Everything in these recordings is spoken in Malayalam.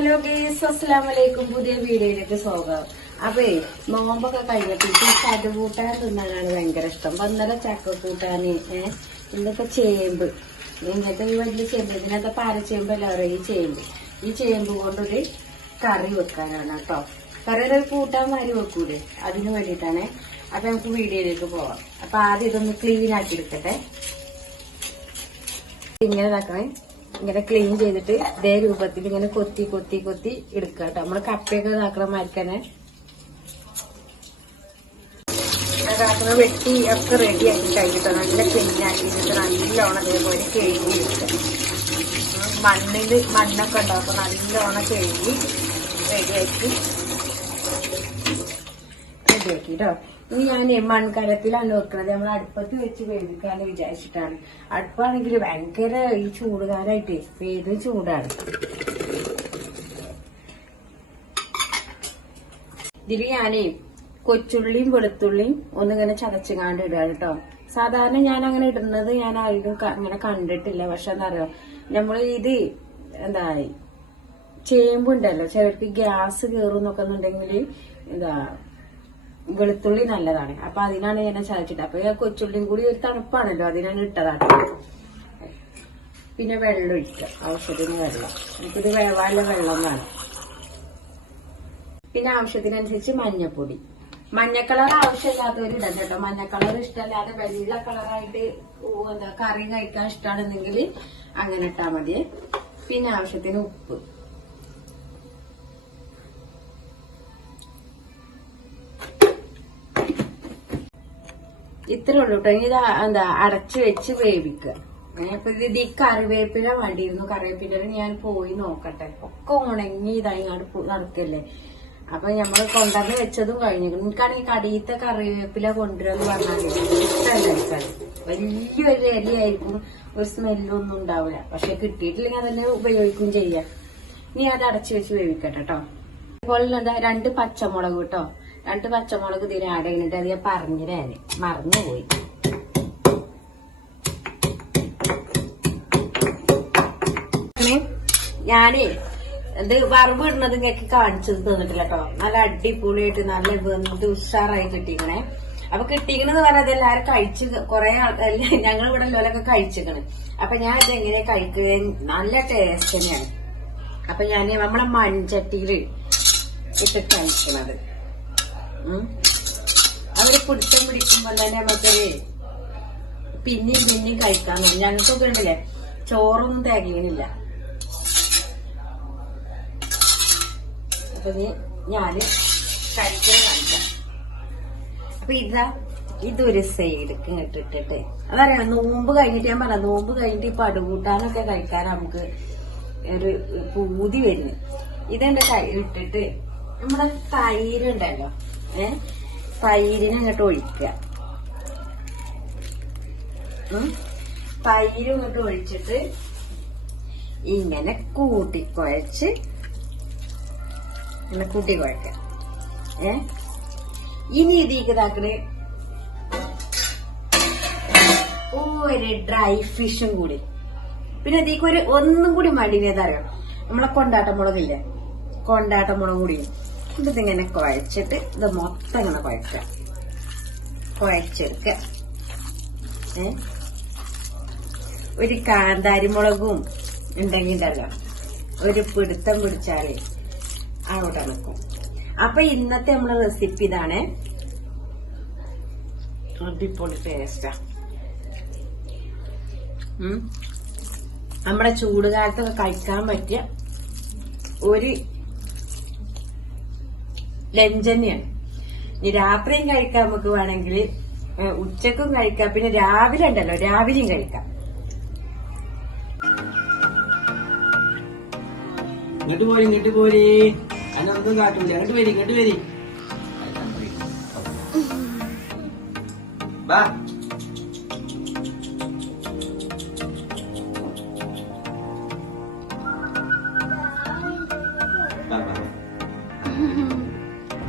ഹലോ ഗേസ് അസ്സാം വലൈക്കും പുതിയ വീഡിയോയിലേക്ക് സ്വാഗതം. അപ്പേ നോമ്പൊക്കെ കഴിഞ്ഞിട്ട് കടുകൂട്ടാൻ തിന്നാനാണ് ഭയങ്കര ഇഷ്ടം. വന്നര ചക്ക കൂട്ടാന് ഏഹ് ഇന്നൊക്കെ ചേമ്പ്. ഇന്നത്തെ ഈ വലിയ ചേമ്പ് ഇതിനകത്ത് പാരച്ചേമ്പല്ല എല്ലാവരും ഈ ചേമ്പ്. ഈ ചേമ്പ് കൊണ്ടൊരു കറി വെക്കാനാണ് കേട്ടോ. കറി ഒരു കൂട്ടാൻ മാരി വെക്കൂലേ? അതിന് വേണ്ടിയിട്ടാണ്. അപ്പൊ നമുക്ക് വീഡിയോയിലേക്ക് പോവാം. അപ്പൊ ആദ്യം ഇതൊന്ന് ക്ലീൻ ആക്കി എടുക്കട്ടെ. ഇങ്ങനെ ഇതാക്കണേ. ഇങ്ങനെ ക്ലീൻ ചെയ്തിട്ട് ഇതേ രൂപത്തിൽ ഇങ്ങനെ കൊത്തി കൊത്തി കൊത്തി എടുക്കുക കേട്ടോ. നമ്മൾ കപ്പയൊക്കെ ഇതാക്കണ മാതിരി തന്നെ. ഇതാക്കണ വെട്ടി ഒക്കെ റെഡി ആക്കി കഴിഞ്ഞിട്ടോ. നല്ല ക്ലീൻ ആക്കിയിട്ട് നല്ലോണം അതേപോലെ കഴുകി എടുക്കുക ഉം, മണ്ണിൽ മണ്ണൊക്കെ അപ്പൊ നല്ലോണം കഴുകി റെഡിയാക്കി റെഡിയാക്കി കേട്ടോ. ഇനി ഞാൻ മൺകലത്തിലാണ് വെക്കുന്നത് നമ്മൾ അടുപ്പത്ത് വെച്ച് വേവിക്കാന്ന് വിചാരിച്ചിട്ടാണ്. അടുപ്പാണെങ്കിൽ ഭയങ്കര ഈ ചൂടുകാരായിട്ട് ഏത് ചൂടാണ്. ഇതിൽ ഞാനേ കൊച്ചുള്ളിയും വെളുത്തുള്ളിയും ഒന്നിങ്ങനെ ചതച്ചുകാണ്ട് ഇടുക കേട്ടോ. സാധാരണ ഞാൻ അങ്ങനെ ഇടുന്നത് ഞാൻ ആരും അങ്ങനെ കണ്ടിട്ടില്ല. പക്ഷെ എന്താ പറയുക നമ്മൾ ഇത് എന്താ ചേമ്പുണ്ടല്ലോ. ചിലർക്ക് ഗ്യാസ് കയറും എന്നൊക്കെ എന്നുണ്ടെങ്കിൽ എന്താ വെളുത്തുള്ളി നല്ലതാണ്. അപ്പൊ അതിനാണ് ഞാൻ ചതച്ചിട്ട്. അപ്പൊ കൊച്ചുള്ളിയും കൂടി ഒരു തണുപ്പാണല്ലോ അതിനാണ് ഇട്ടതാണ് പിന്നെ വെള്ളം ഒഴിക്കുക. ആവശ്യത്തിന് വെള്ളം. എനിക്കിത് വേവാനുള്ള വെള്ളം വേണം. പിന്നെ ആവശ്യത്തിനനുസരിച്ച് മഞ്ഞപ്പൊടി. മഞ്ഞ കളർ ആവശ്യമില്ലാത്തവർ ഇടാം കേട്ടോ. മഞ്ഞ കളർ ഇഷ്ടമല്ലാതെ വെള്ള കളറായിട്ട് എന്താ കറി കഴിക്കാൻ ഇഷ്ടമാണെന്നെങ്കിൽ അങ്ങനെ ഇട്ടാൽ മതി. പിന്നെ ആവശ്യത്തിന് ഉപ്പ്. ഇത്രേ ഉള്ളൂ കേട്ടോ ഇനി ഇത് എന്താ അടച്ചു വെച്ച് വേവിക്കുക. അപ്പൊ ഇത് ഈ കറിവേപ്പില വേണ്ടിയിരുന്നു കറിവേപ്പില ഞാൻ പോയി നോക്കട്ടെ. ഒക്കെ ഉണങ്ങി ഇതായി നടക്കല്ലേ. അപ്പൊ ഞമ്മൾ കൊണ്ടുവന്ന് വെച്ചതും കഴിഞ്ഞു. എനിക്കാണെങ്കിൽ കടിയത്തെ കറിവേപ്പില കൊണ്ടുവരാന്ന് പറഞ്ഞാൽ ഇഷ്ടമല്ല എനിക്കത്. വലിയൊരു ഇലയായിരിക്കും ഒരു സ്മെല്ലൊന്നും ഉണ്ടാവില്ല. പക്ഷെ കിട്ടിയിട്ടില്ലെങ്കിൽ അതന്നെ ഉപയോഗിക്കും ചെയ്യാം. ഇനി അത് അടച്ചു വെച്ച് വേവിക്കട്ടെ കേട്ടോ അതുപോലെ രണ്ട് പച്ചമുളക് കേട്ടോ രണ്ട് പച്ചമുളക് ഇതിന് ആഡ് ചെയ്യുന്നുണ്ട് അത് ഞാൻ പറഞ്ഞിരാന് മറന്നുപോയി. ഞാനേ ഇത് വറവ് ഇടുന്നത് ഇങ്ങക്ക് കാണിച്ചു തന്നിട്ടില്ല കേട്ടോ നല്ല അടിപൊളിയായിട്ട് നല്ല വെന്ത് ഉഷാറായി കിട്ടിക്കണേ. അപ്പൊ കിട്ടിക്കണെന്ന് പറഞ്ഞത് എല്ലാരും കഴിച്ച് കുറെ ആൾക്കാർ ഞങ്ങൾ ഇവിടെ ഉള്ളവരൊക്കെ കഴിച്ചിക്കണ്. അപ്പൊ ഞാൻ ഇത് എങ്ങനെ കഴിക്കുക നല്ല ടേസ്റ്റ് തന്നെയാണ്. അപ്പൊ ഞാൻ നമ്മളെ മൺചട്ടിയിൽ ഇട്ട് കഴിക്കണത്. അവർ പിടുത്തം പിടിക്കുമ്പോ തന്നെ നമുക്കൊരു പിന്നെയും പിന്നെയും കഴിക്കാൻ ഞങ്ങൾക്കൊക്കെ ഉണ്ടല്ലേ ചോറൊന്നും തികയണില്ല. അപ്പൊ ഞാൻ കഴിക്കാൻ കാണിക്കാം. അപ്പൊ ഇതാ ഇതൊരു സൈഡിക്ക് ഇങ്ങോട്ട് ഇട്ടിട്ട്. അതറിയാം നോമ്പ് കഴിഞ്ഞിട്ട് ഞാൻ പറഞ്ഞ നോമ്പ് കഴിഞ്ഞിട്ട് ഈ പടുകൂട്ടാനൊക്കെ കഴിക്കാൻ നമുക്ക് ഒരു പൂതി വരുന്നു. ഇതെന്റെ ഇട്ടിട്ട്? നമ്മുടെ തൈരുണ്ടല്ലോ ഏ? തൈരിനെ അങ്ങോട്ട് ഒഴിക്കുക. തൈര് ഇങ്ങോട്ട് ഒഴിച്ചിട്ട് ഇങ്ങനെ കൂട്ടിക്കുഴച്ച് ഇങ്ങനെ കൂട്ടിക്കുഴക്കുക. ഏ? ഇനി ഇതിക്ക് താക്കിന് ഒരു ഡ്രൈ ഫിഷും കൂടി. പിന്നെ ഇതിലേക്ക് ഒരു ഒന്നും കൂടി മടിനേതറിയോ നമ്മളെ കൊണ്ടാട്ടമുളകില്ലേ മുളകില്ലേ? കൂടിയും ഇതിങ്ങനെ കുഴച്ചിട്ട് ഇത് മൊത്തം ഇങ്ങനെ കുഴക്കുക. കുഴച്ചെടുക്കുക. ഏ? ഒരു കാന്താരി മുളകും ഉണ്ടെങ്കിലല്ലോ ഒരു പിടുത്തം പിടിച്ചാലേ അവിടെ നിൽക്കും. അപ്പൊ ഇന്നത്തെ നമ്മളെ റെസിപ്പി ഇതാണ് അടിപൊളി ടേസ്റ്റാ. നമ്മുടെ ചൂടുകാലത്തൊക്കെ കഴിക്കാൻ പറ്റിയ ഒരു ലഞ്ച് തന്നെയാണ് ഇനി രാത്രിയും കഴിക്കാം നമുക്ക് വേണമെങ്കിൽ. ഉച്ചക്കും കഴിക്കാം. പിന്നെ രാവിലെ ഉണ്ടല്ലോ. രാവിലെയും കഴിക്കാം. ഇങ്ങോട്ട് പോരി ഇങ്ങോട്ട് പോരി. അനൊന്നും കാട്ടൂല ഇങ്ങോട്ട് വരി ഇങ്ങോട്ട് വരി. വാ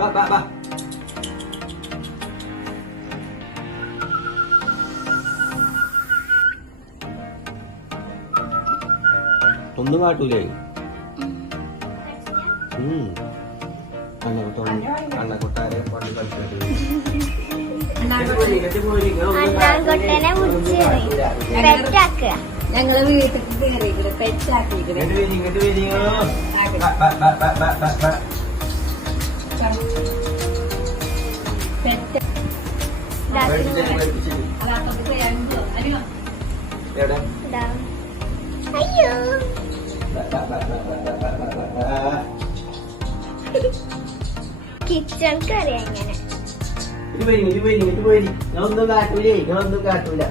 Ba. Tunggu nggak tuh deh. Hmm. Anak itu, anak kota ya, kau di sana. Anak kota ini muncul, pecah ke? Yang lebih pecah ke? Kedua ini, kedua ini, oh. Bak, bak, bak. Set അയ്യോ കിച്ചൺ കറി അങ്ങനെ ഇത് പോയി ഇത് പോയി ഇത് പോയി. ഞാൻ ഒന്നും കാട്ടൂലേ ഞാൻ ഒന്നും കാട്ടൂല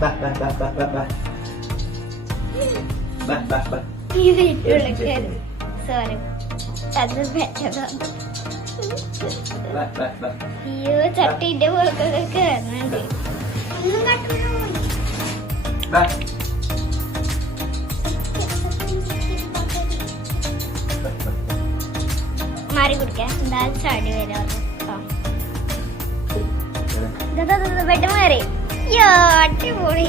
സോറി അത് പറ്റതാണ് അയ്യോ ചട്ടിന്റെ പുറത്തൊക്കെ ബ. മാറി കുടിക്കാൻ എന്താ ചാടി വരാം? ബെഡ് മാറി. അയ്യോ അടിപൊളി.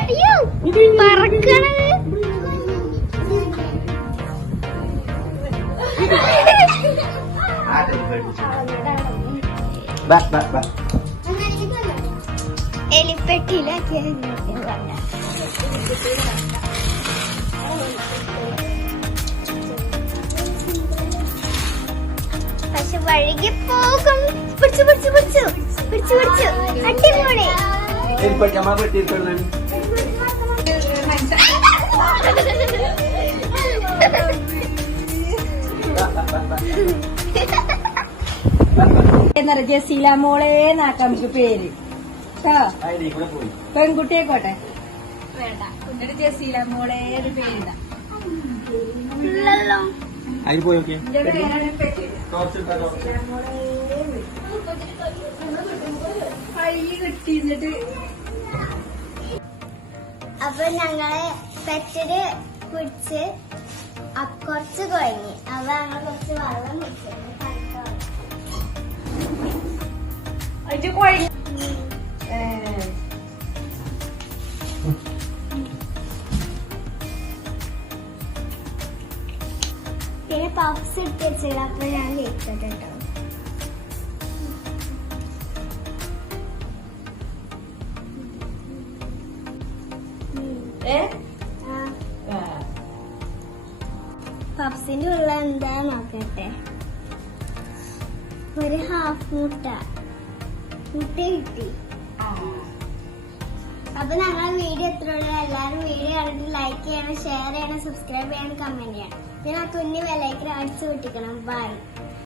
അയ്യോ പറക്കണത്. എലിപ്പെട്ടിയിലാക്കിയ പക്ഷെ വഴുകി പോകും. പിടിച്ചു പിടിച്ചു പിടിച്ചു. പിടിച്ചു പിടിച്ചു. അടിപൊളി. Ha ha ha എന്നറിയ നിറഞ്ഞ സീലാമോളെ നാക്കാം നമുക്ക് പേര്. പെൺകുട്ടിയെ കോട്ടെ. അപ്പൊ ഞങ്ങളെ പെറ്റര് കുടിച്ച് കുറച്ച് കുഴങ്ങി. അപ്പൊ ഞങ്ങൾ കുറച്ച് വെള്ളം അഞ്ച് കോഴി പിന്നെ പഫ്സ് ഇട്ട് വെച്ചത് അപ്പൊ ഞാൻ വെച്ചത് കേട്ടോ പപ്സിന്റെ ഉള്ള എന്താ നോക്കട്ടെ? ഒരു ഹാഫ് മുട്ട. മുട്ട അപ്പൊ ഞങ്ങളെ വീഡിയോ എത്ര ഉള്ളൂ. എല്ലാവരും വീഡിയോ കണ്ടിട്ട് ലൈക്ക് ചെയ്യണം ഷെയർ ചെയ്യണം സബ്സ്ക്രൈബ് ചെയ്യണം കമന്റ് ചെയ്യണം. പിന്നെ ആ കുഞ്ഞു വിലയ്ക്ക് അടിച്ചു പൊട്ടിക്കണം. ബൈ